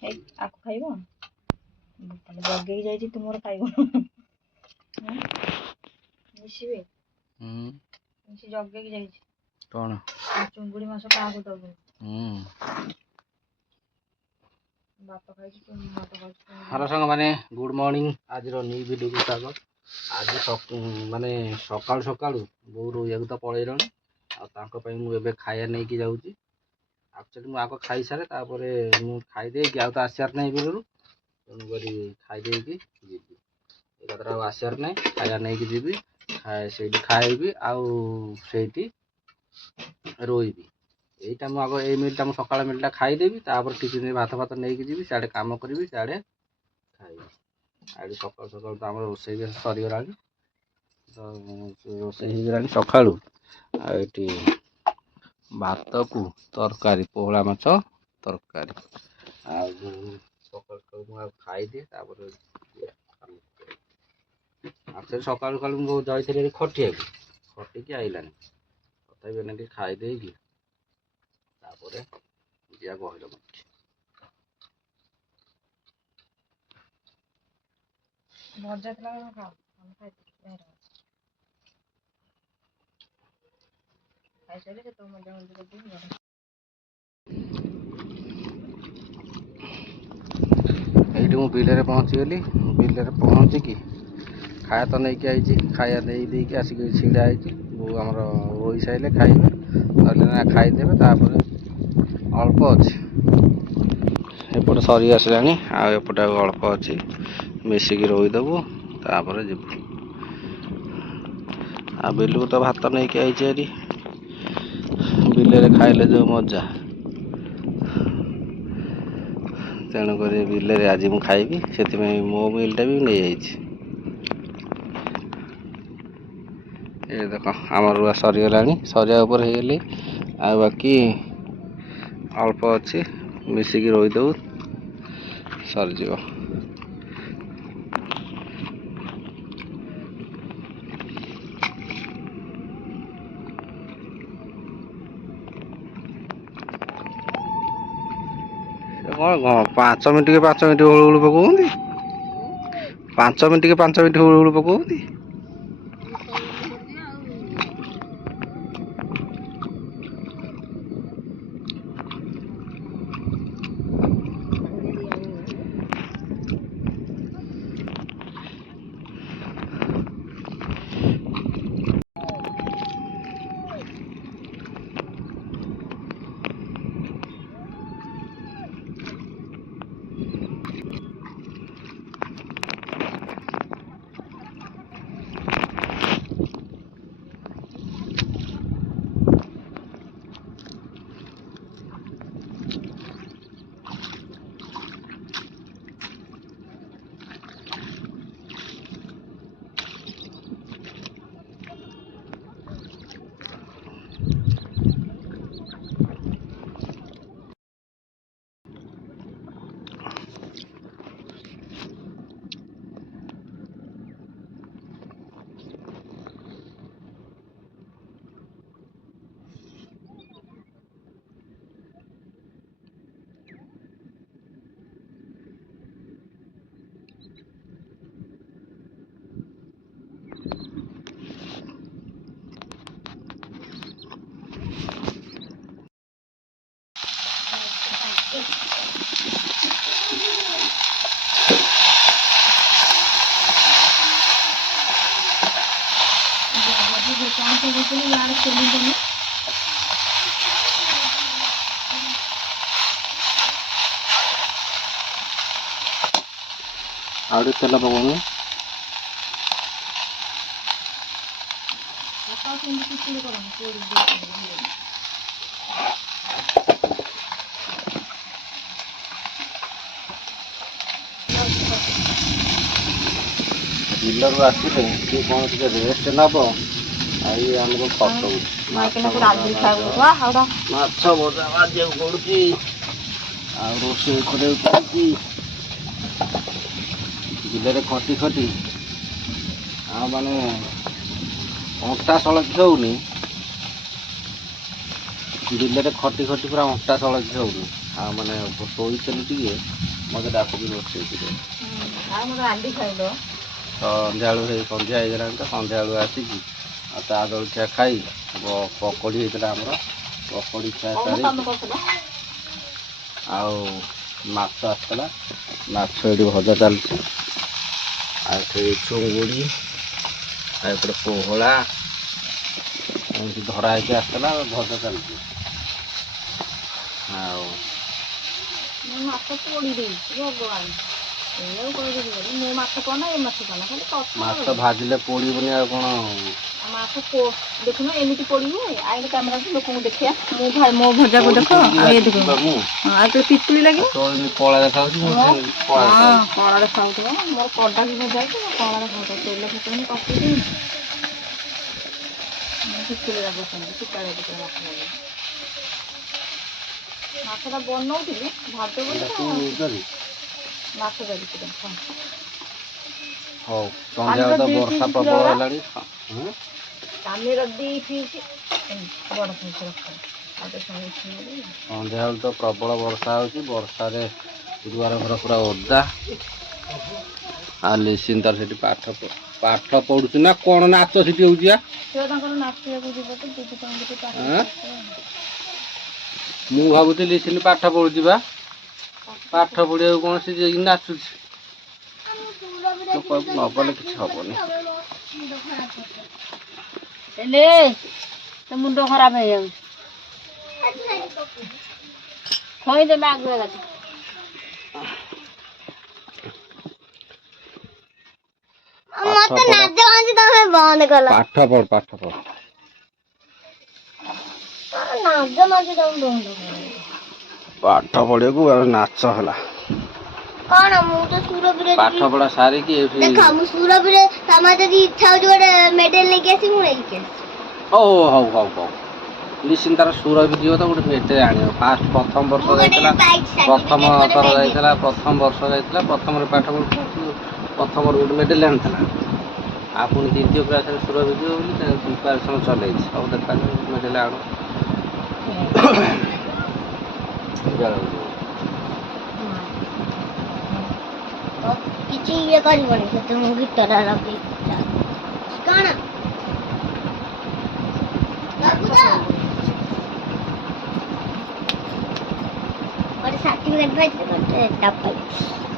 ଆକୁ ଖାଇବ ଜଗେଇ ଯାଇଛି ତୁମର ଖାଇବ ମିଶିବେ ମିଶି ଜଗେଇକି ଯାଇଛି କଣ ଚୁଙ୍ଗୁଡ଼ି ମାଛ କାହାକୁ ଦବୁ हेलो सांग मैंने गुड मॉर्निंग आज न्यू वीडियो को स्वागत आज माने सकाल सकाल बो रोया तो पलैल मुझे खाया नहीं कि जाऊँगी एक्चुअली मुझे आग खाई सारे खाईदे तो आसार ना बिलू तेणुक खाईदे जी आसार ना खाया नहीं कि जी से खाइबी आठी रोईबी এইটা ମୁଁ ଆଗ এই ମିଲଟା ମୁଁ ସକାଳ ମିଲଟା ଖାଇଦେବି ତାପରେ ଟିଫିନରେ ଭାତ ଭାତ ନେଇକି ଯିବି ସିଆଡ଼େ କାମ କରିବି ସିଆଡ଼େ ଖାଇବି ଆଜି ସକାଳୁ ସକାଳୁ ତ ଆମର ରୋଷେଇ ବି ସରିଗଲାଣି ତ ରୋଷେଇ ହେଇଗଲାଣି ସକାଳୁ ଆଉ ଏଠି ଭାତକୁ ତରକାରୀ ପୋହଳା ମାଛ ତରକାରୀ ଆଉ ସକାଳୁ ସକାଳୁ ମୁଁ ଆଉ ଖାଇଦିଏ ତାପରେ ଆକ୍ଚୁଆଲି ସକାଳୁ ସକାଳୁ ମୁଁ ଯାଇଥିଲି ଖଟିବାକୁ ଖଟିକି ଆଇଲାନି ତଥାପି ଏଇନା ଟିକେ ଖାଇଦେଇକି तापरे जिया कहल मजा खाई तो मजा मु बिल पहुँचीगली बिल पहुँचिकी खाया तो नहीं आई खाया नहीं देकी आसिक छिड़ा वो आम रोई सारे खाइबे ना खाईदेवे तापर अल्प अच्छे एपटे सरी आसला आउपटे अल्प अच्छी मिसिकी रोईदेबू तापर जीव आ बिलू तो भात नहीं आई बिल खाइले जो मजा तेणुक बिल आज मुझे खाइबी से मो मिलटा भी नहीं जाइए देख आम रुआ सरीगला सरिया उपर हो गली आ बाकी अल्प अच्छी मिसिकी रोईदेबू सरीज कौन 5 मिनट के 5 मिनट हुड़ हुड़ पकाउंदी 5 मिनट के 5 मिनट हुड़ हुड़ पकाउंदी आड़े तेल पकाऊँ बिलर आसिले किए कौन टे रेस्ट नब आई आमको फटो माछ भजा भाजा पड़ी रोषे पड़ी बिल खटी खटी माने अंटा सड़की होनी बिल खटी खटी पूरा अंटा सड़की होनी ଆଉ ମାନେ ଶୋଇଥିଲି ଟିକେ ମୋତେ ଡାକୁଛି ରୋଷେଇ ଟିକେ ସନ୍ଧ୍ୟାବେଳୁ ସନ୍ଧ୍ୟା ହେଇଗଲାଣି ତ ସନ୍ଧ୍ୟାବେଳୁ ଆସିକି ଆଉ ତା ଜଳଖିଆ ଖାଇ ପକୋଡ଼ି ହେଇଥିଲା ଆମର ପକୋଡ଼ି ଖିଆ ସାରି ଆଉ ମାଛ ଆସିଥିଲା ମାଛ ଏଠି ଭଜା ଚାଲିଛି ଆଉ ଏଠି ଚୁଙ୍ଗୁଡ଼ି ଆଉ ଏପଟେ ପୋହଳା ଏମିତି ଧରା ହେଇକି ଆସିଥିଲା ଭଜା ଚାଲିଛି ଆଉ ମାଛ ପୋଡ଼ି ଦେଇଛି ଭଗବାନ ମାଛ ଭାଜିଲେ ପୋଡ଼ିବନି ଆଉ କ'ଣ ମାଛ ଦେଖୁନ ଏମିତି ପୋଡ଼ିବ ଆଇଲେ କ୍ୟାମେରାକୁ ଲୋକଙ୍କୁ ଦେଖିବା ମୋ ଭଜାକୁ ଦେଖ ଆଉ ଏ ଦେଖ ଆଉ ତ ପିତୁଳି ଲାଗିବ କଳା ଦେଖାଯାଉଛି କଳା ଦେଖାଯାଉଥିବ ମୋର କଡା ବି ଭଜା ଅଛି କଳା ଦେଖାଯାଉଥିବ ତେଲ ପକେଇନି କଷିକି ପିତୁଳି ଲାଗିବ ସେମିତି ପିତାଳିଆ ପିତାଳିଆ ମାଛ ଲାଗିବ ମାଛଟା ବନଉଥିଲି ଭାତ ବୋଲି ମାଛ ଧରିଛି ହଉ ସନ୍ଧ୍ୟାବେଳେ ତ ବର୍ଷା ପ୍ରବଳ ହେଲାଣି କାଲିର 2 ପିସ୍ ବଡ଼ ପିସ୍ ରଖ ସନ୍ଧ୍ୟାବେଳୁ ତ ପ୍ରବଳ ବର୍ଷା ହେଉଛି ବର୍ଷାରେ ଦୁଆର ଘର ପୁରା ଓଦା ଆଉ ଲିସିନ୍ ତାର ସେଠି ପାଠ ପଢୁଛି ନା କ'ଣ ନାଚ ସେଠି ହେଉଛି ତାଙ୍କର ନାଚିବାକୁ ଯିବ ତ ମୁଁ ଭାବୁଥିଲି ଲିସିନ୍ ପାଠ ପଢୁଛି ବା ପାଠ ପଢିବାକୁ କ'ଣ ସେ ଯାଇକି ନାଚୁଛି ନ କଲେ କିଛି ହବନି ମୁଣ୍ଡ ଖରାପ ହେଇଯାଉଛି ଖୋଇଦେବେ ଆଗୁଆ ଗାଡ଼ି ପାଠ ପଢ ପାଠ ପଢିବାକୁ ନାଚ ହେଲା କଣ ମୁଁ ତ ସୁରବିରେ ପାଠ ପଢା ସାରିକି ଦେଖ ମୁଁ ସୁରବିରେ ତମର ଯଦି ଇଚ୍ଛା ହଉଛି ଗୋଟେ ମେଡେଲ ନେଇକି ଆସିବି ମୁଁ ନେଇକି ଆସିବି ହଉ ଲିସିନ୍ ତାର ସୁରଭି ଯିବ ତ ଗୋଟେ ମେଡେଲ ଆଣିବ ଫାଷ୍ଟ ପ୍ରଥମ ବର୍ଷ ଯାଇଥିଲା ପ୍ରଥମ ପାଠ ପଢୁଥିଲା ପ୍ରଥମରୁ ଗୋଟେ ମେଡେଲ ଆଣିଥିଲା ଆଉ ପୁଣି ଦ୍ୱିତୀୟ କ୍ଲାସରେ ସୁରଭି ଯିବ ବୋଲି ପ୍ରିପାରେସନ୍ ଚଲେଇଛି ସବୁ ଦେଖାଯାଉ ମେଡେଲ ଆଣୁ କିଛି ଇଏ କରିବନି ସେତେ ମୁଁ ଗୀତଟା ଲଗେଇଛି କଣ ଗୋଟେ ସାର୍ଟିଫିକେଟ୍ ପାଇଛି ଗୋଟେ ଟପ୍ ପାଇଛି